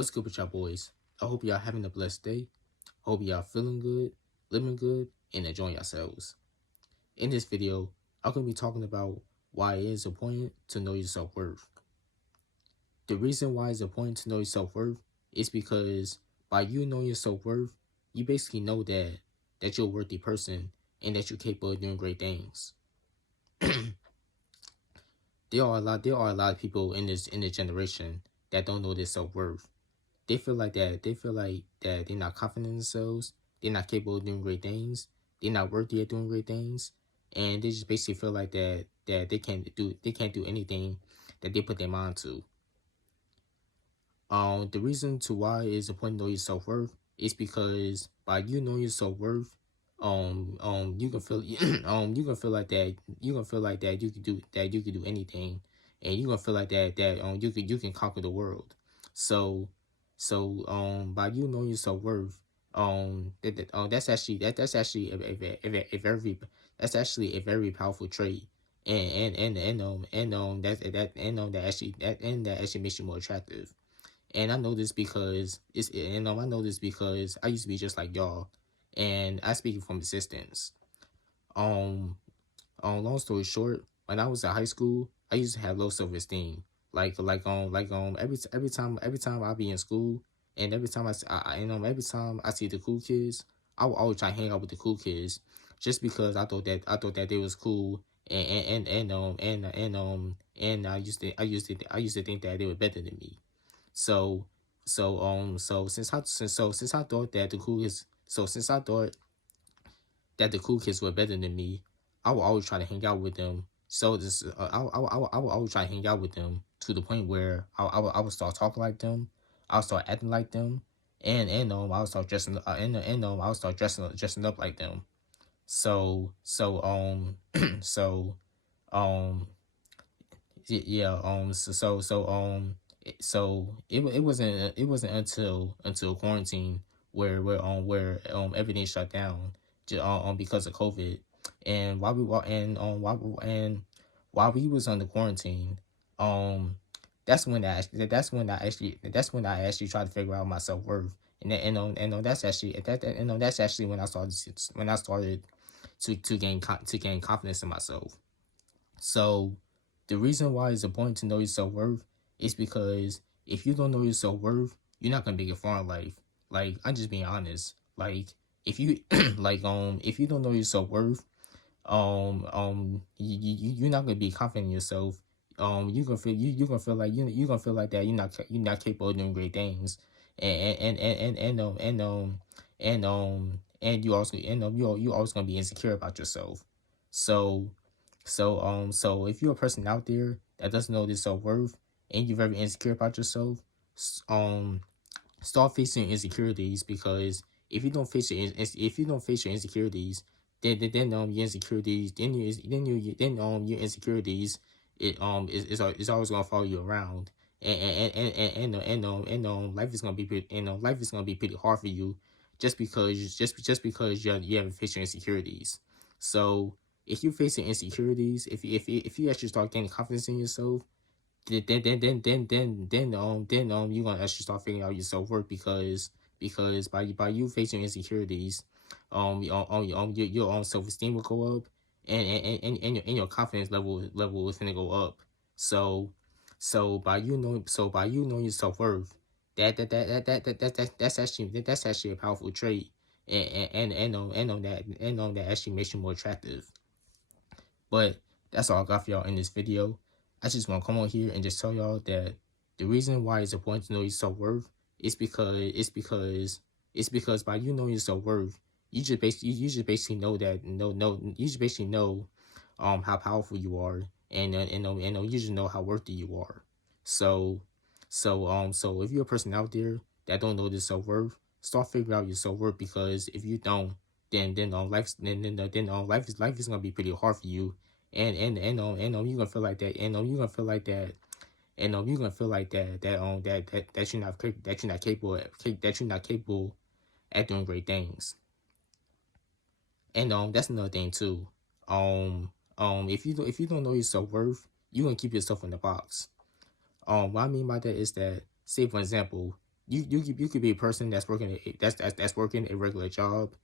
What's good with y'all boys? I hope y'all having a blessed day. Hope y'all feeling good, living good, and enjoying yourselves. In this video, I'm going to be talking about why it is important to know your self-worth. The reason why it's important to know your self-worth is because by you knowing your self-worth, you basically know that you're a worthy person and that you're capable of doing great things. There are a lot of people in this generation that don't know their self-worth. They feel like that they're not confident in themselves, they're not capable of doing great things, they're not worthy of doing great things, and they just basically feel like that they can't do anything that they put their mind to. The reason to why it's important to know your self worth is because by you knowing your self worth, you can feel you can feel like that you can do anything, and you gonna feel like that you can conquer the world. So by you knowing your self worth, that's actually a very that's actually a very powerful trait. That actually makes you more attractive. And I know this because I know this because I used to be just like y'all, and I speak from existence. Um, long story short, when I was in high school, I used to have low self esteem. Every time I be in school, and every time every time I see the cool kids, I would always try to hang out with the cool kids, just because I thought that they was cool, and I used to think that they were better than me. So since I thought that the cool kids so since I thought that the cool kids were better than me, I would always try to hang out with them. So this I would always try to hang out with them to the point where I would start talking like them, I would start acting like them, I would start I would start dressing up like them. So so so um yeah it wasn't until quarantine where everything shut down because of COVID. And while we was under quarantine, um that's when I actually tried to figure out my self-worth. And that's actually when I started to gain confidence in myself. So the reason why it's important to know your self worth is because if you don't know your self worth, you're not gonna make it far in life. Like, I'm just being honest. Like, if you if you don't know your self worth, you're not gonna be confident in yourself. You gonna feel like you gonna feel like that you're not capable of doing great things, and you also you always gonna be insecure about yourself. So so if you're a person out there that doesn't know their self worth and you're very insecure about yourself, start facing your insecurities, because if you don't face your insecurities, then your insecurities your insecurities is always gonna follow you around, life is gonna be life is gonna be pretty hard for you, just because you haven't faced your insecurities. So if you're facing insecurities, if you actually start gaining confidence in yourself, you're gonna actually start figuring out your self worth, because by you facing insecurities, your own self esteem will go up, and your confidence level is gonna go up. So by you knowing your self worth, that's actually a powerful trait, that actually makes you more attractive. But that's all I got for y'all in this video. I just want to come on here and just tell y'all that the reason why it's important to know your self worth is because by you knowing your self worth, you just basically know that you just basically know how powerful you are, you just know how worthy you are. So so if you're a person out there that don't know this self worth, start figuring out your self worth, because if you don't, life is gonna be pretty hard for you, you're gonna feel like that, you're gonna feel like that, you're gonna feel like that you're not capable at doing great things. And that's another thing too. If you don't know your self worth, you're gonna keep yourself in the box. What I mean by that is that, say for example, you could be a person that's working that's working a regular job,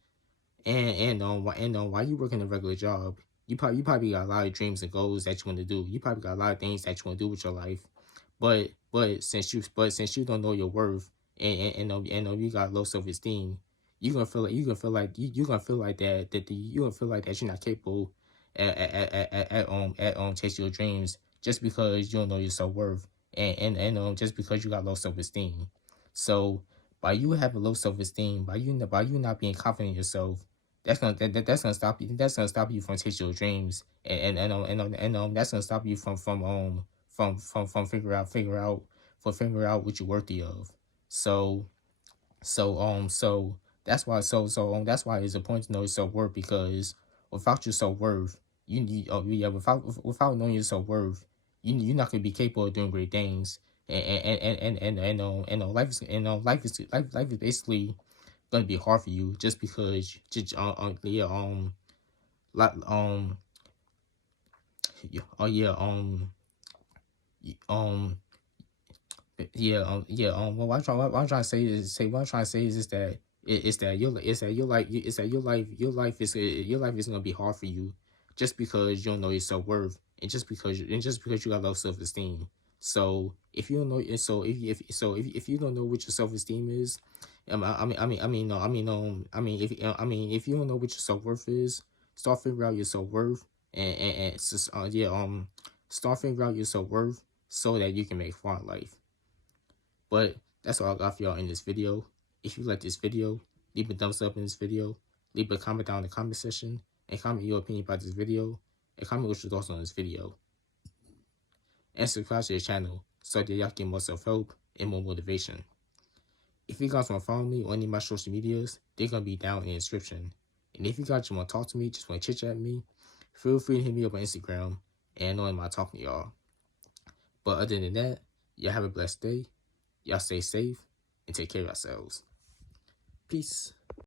and while you working a regular job, you probably got a lot of dreams and goals that you want to do. You probably got a lot of things that you want to do with your life. But since you don't know your worth, and you got low self-esteem, you're gonna feel like you're gonna feel like that you're not capable at chasing your dreams, just because you don't know your self-worth, and just because you got low self-esteem. So by you having low self-esteem, by you not being confident in yourself, that's gonna stop you. That's gonna stop you from chasing your dreams, and that's gonna stop you from figure out what you're worthy of. So so that's why it's important to know your self worth, because without your self worth, you need yeah without knowing your self worth, you're not gonna be capable of doing great things. Life is life is basically gonna be hard for you, just because just like yeah, oh yeah um what I'm trying to say is that your life is gonna be hard for you, just because you don't know your self worth, and just because you got low self esteem. So if you don't know, if you don't know what your self esteem is, no, if you don't know what your self worth is, start figuring out your self worth, start figuring out your self worth, so that you can make fun life. But that's all I got for y'all in this video. If you like this video, leave a thumbs up in this video, leave a comment down in the comment section, and comment your opinion about this video, and comment what your thoughts on this video. And subscribe to the channel so that y'all get more self-help and more motivation. If you guys want to follow me on any of my social medias, they're going to be down in the description. And if you guys just want to talk to me, just want to chit-chat with me, feel free to hit me up on Instagram, and I know I'm talking to y'all. But other than that, y'all have a blessed day. Y'all stay safe and take care of yourselves. Peace.